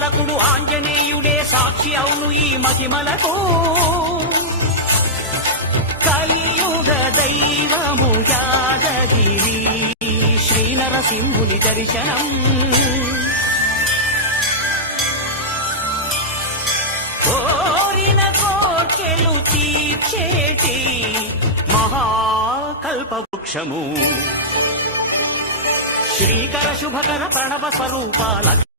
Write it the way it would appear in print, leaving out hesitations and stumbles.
పాలకుడు ఆంజనేయుడే సాక్షి అవును ఈ మహిమలకు. కలియుగ దైవము యాదగిరి శ్రీ నరసింహుని దర్శనం. కోరిన కోర్కెలు తీర్చేటి మహాకల్పవృక్షము. శ్రీకర శుభకర ప్రణవ స్వరూపాల